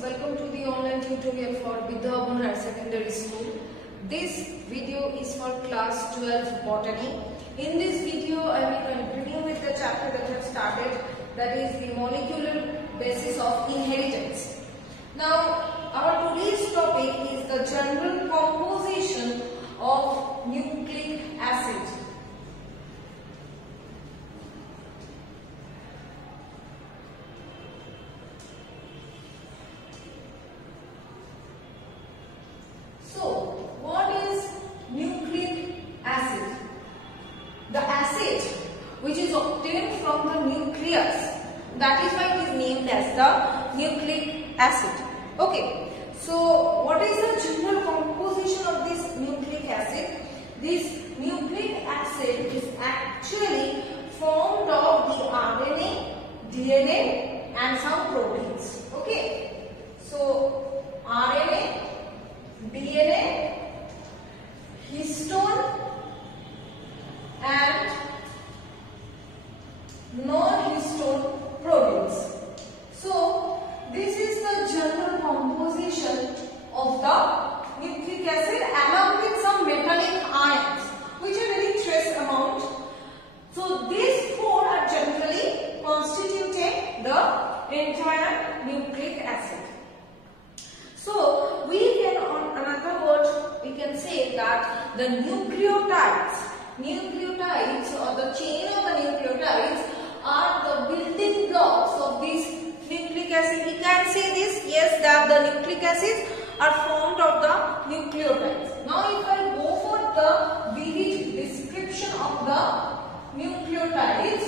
welcome to the online tutorial for Vidya Urban Higher Secondary School. This video is for class 12 botany. In this video I will continue with the chapter that I have started, that is the molecular basis of inheritance. Now our today's topic is the general composition of nucleic acid. Which is obtained from the nucleus. That is why it is named as the nucleic acid. Okay. So what is the general composition of this nucleic acid? This nucleic acid is actually formed of the RNA, DNA and some proteins. Okay. So RNA, DNA, histone and non-histone proteins. So this is the general composition of the nucleic acid along with some metallic ions which are very trace amount. So these four are generally constituting the entire nucleic acid. So we can, on another word, we can say that the nucleotides or the chain of the nucleotides are the building blocks of this nucleic acid. We can say this, yes, that the nucleic acids are formed of the nucleotides. Now if I go for the vivid description of the nucleotides,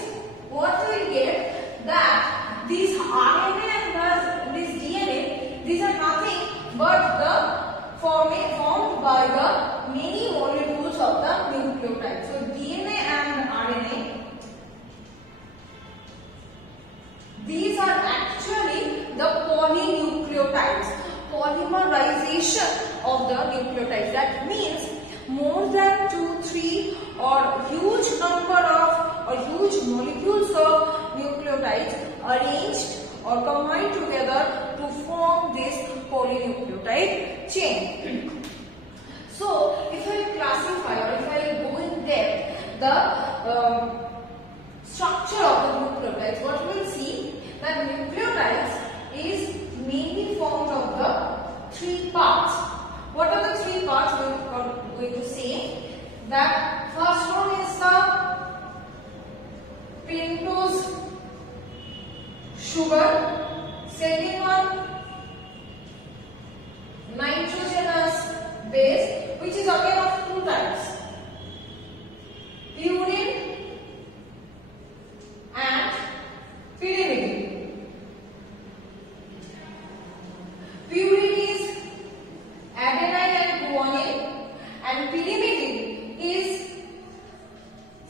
what we get that these RNA and this DNA, these are nothing but the formed by the many molecules of the nucleotide. So DNA and RNA, these are actually the polynucleotides, polymerization of the nucleotides. That means more than 2, 3 or huge number of or huge molecules of nucleotides arranged or combined together to form this polynucleotide chain. So if I classify or if I go in depth the structure of the nucleotides, what we will see that nucleotides is mainly formed of the 3 parts. What are the 3 parts we are going to say? That first one is the pentose sugar, second one nitrogenous base, which is again of 2 types, purine and pyrimidine. Purine is adenine and guanine and pyrimidine is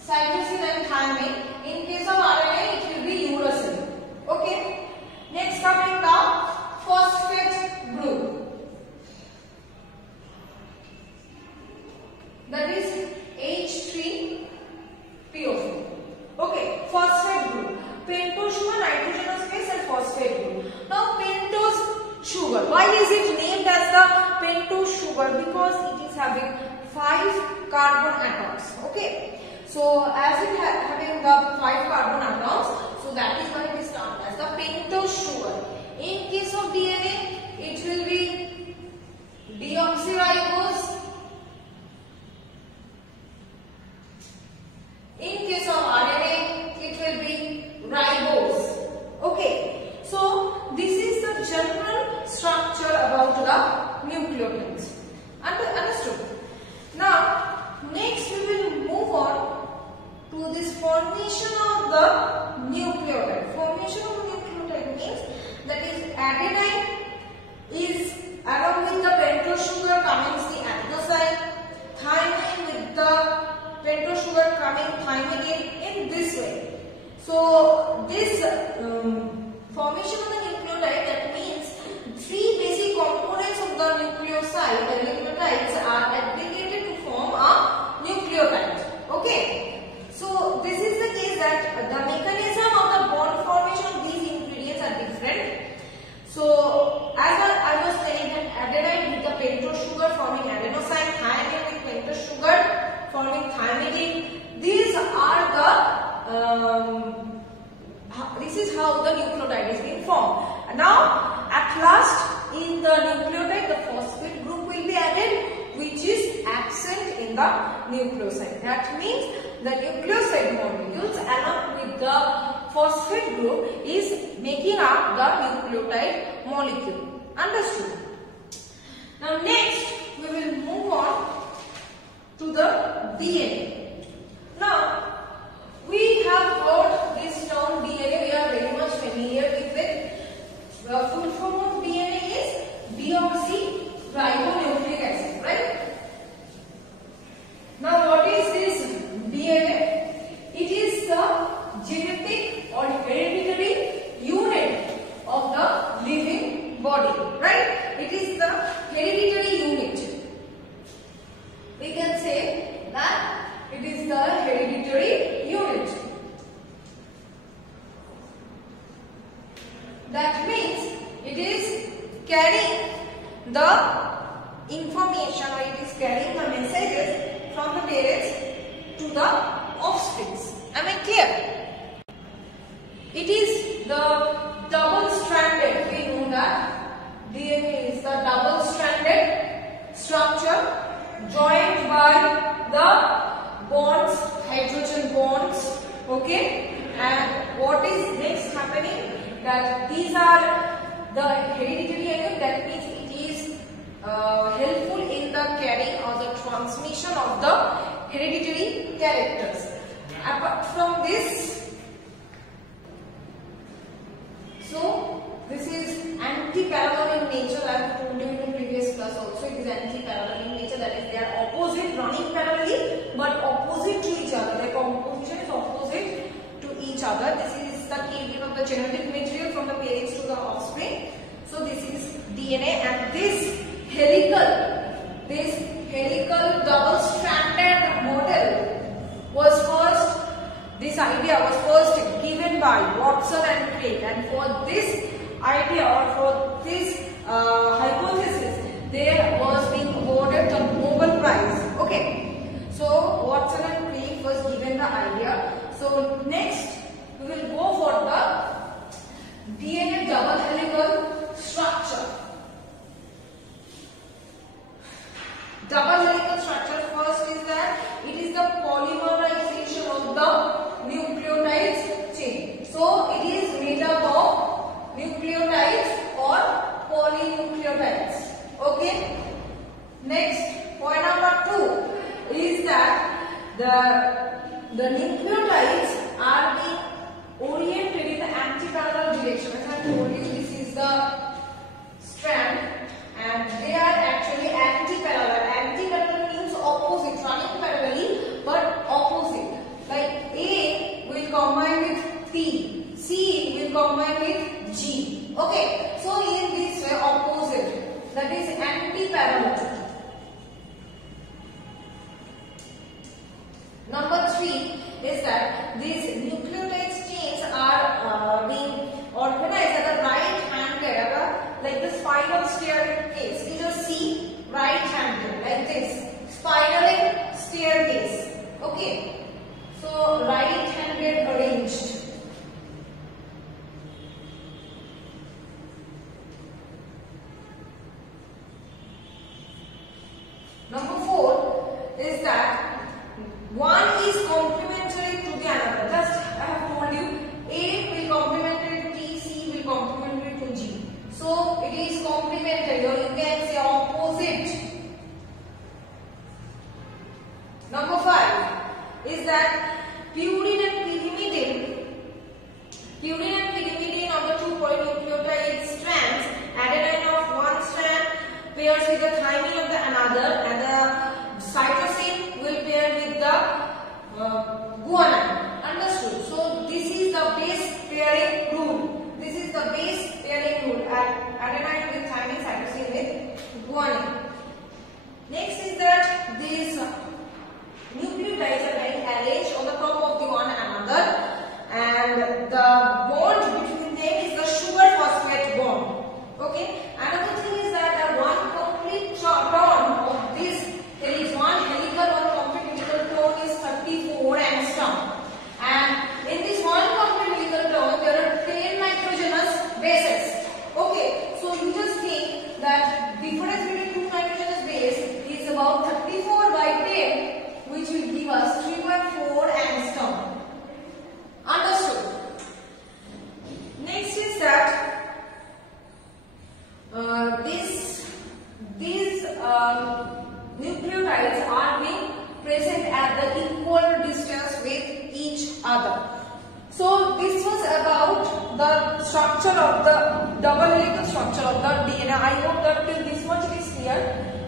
cytosine and thymine. In case of RNA it will be uracil. Okay. Next coming the phosphate group, that is H3PO4. Okay, phosphate group, pentose sugar, nitrogenous base and phosphate group. Now pentose sugar, why is it named as the pentose sugar? Because it is having 5 carbon atoms. Okay, so as it having the 5 carbon atoms, so that is why it is termed as the pentose sugar. In case of DNA, it will be deoxyribose. In case of RNA, it will be ribose. Okay, so this is the general structure about the nucleotides. Understood? Now, next we will move on to this formation of the nucleotide. Formation of the nucleotide means that is adenine is along with the pentose sugar coming the adenosine, thymine with the pentose sugar coming thymidine in this way. So this formation of the nucleotide, that means 3 basic components of the nucleotides are aggregated to form a nucleotide. Okay. So this is the case that the mechanism of the bond formation of these ingredients are different. So nucleotide is being formed. And now, at last, in the nucleotide, the phosphate group will be added, which is absent in the nucleoside. That means the nucleoside molecules along with the phosphate group is making up the nucleotide molecule. Understood? Now next we will move on to the DNA. Now we have heard this term DNA, we are very much familiar with it. The full form of DNA is deoxyribonucleic acid, right? Now what is this DNA? It is the genetic or hereditary unit of the living body, right? It is the hereditary unit. We can say that it is the hereditary unit. That means it is carrying the information, or it is carrying the messages from the parents to the offspring. Am I clear? It is the double-stranded. We know that DNA is the double-stranded structure joined by the bonds, hydrogen bonds. Okay, and what is next happening? That these are the hereditary unit. That means it is helpful in the carrying or the transmission of the hereditary characters. Apart from this, so this is anti-parallel in nature. I have told you in the previous class also. It is anti-parallel in nature. That is, they are opposite, running parallelly, but opposite to each other. Their composition is opposite to each other. This is the carrying of the genetic material from the parents to the offspring. So this is DNA, and this helical double-stranded model was first. This idea was first given by Watson and Crick, and for this idea or for this hypothesis, there was being awarded the Nobel Prize. Okay, so Watson and Crick was given the idea. So next we will go for the DNA double helical structure. Double helical structure, first is that it is the polymerization of the nucleotides chain. So it is made up of nucleotides or polynucleotides. Okay. Next, point number 2 is that the nucleotides are being oriented in the anti-parallel direction. As I told you, this is the strand, and they are actually anti-parallel. Anti-parallel means opposite, running parallelly, but opposite. Like A will combine with P, C will combine with G. Okay, so in this way, opposite. That is anti-parallel. Number 3 is that these nucleotide chains are being organized at a right-handed, like the spiral staircase. You just see right-handed like this, spiraling staircase. Okay, so right-handed arranged. Number 4 is that one is complementary to the another. Just I have told you, A will complementary to T, C will complementary to G. So it is complementary, or you can say opposite. Number 5 is that purine and pyrimidine other. So this was about the structure of the double helical structure of the DNA. I hope that till this much it is clear.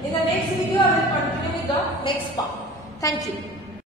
In the next video I will continue with the next part. Thank you.